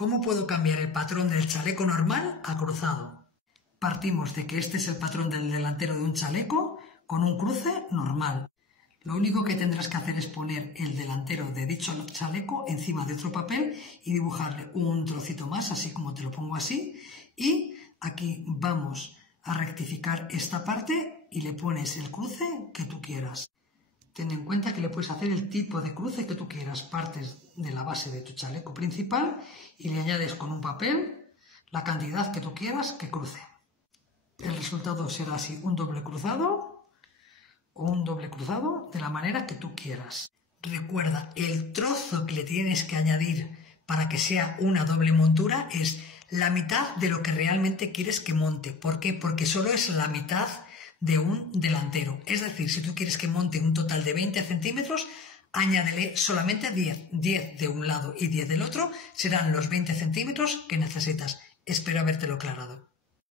¿Cómo puedo cambiar el patrón del chaleco normal a cruzado? Partimos de que este es el patrón del delantero de un chaleco con un cruce normal. Lo único que tendrás que hacer es poner el delantero de dicho chaleco encima de otro papel y dibujarle un trocito más, así como te lo pongo así. Y aquí vamos a rectificar esta parte y le pones el cruce que tú quieras. Ten en cuenta que le puedes hacer el tipo de cruce que tú quieras. Partes de la base de tu chaleco principal y le añades con un papel la cantidad que tú quieras que cruce. El resultado será así, un doble cruzado o un doble cruzado de la manera que tú quieras. Recuerda, el trozo que le tienes que añadir para que sea una doble montura es la mitad de lo que realmente quieres que monte. ¿Por qué? Porque solo es la mitad de un delantero. Es decir, si tú quieres que monte un total de 20 centímetros, añádele solamente 10. 10 de un lado y 10 del otro serán los 20 centímetros que necesitas. Espero habértelo aclarado.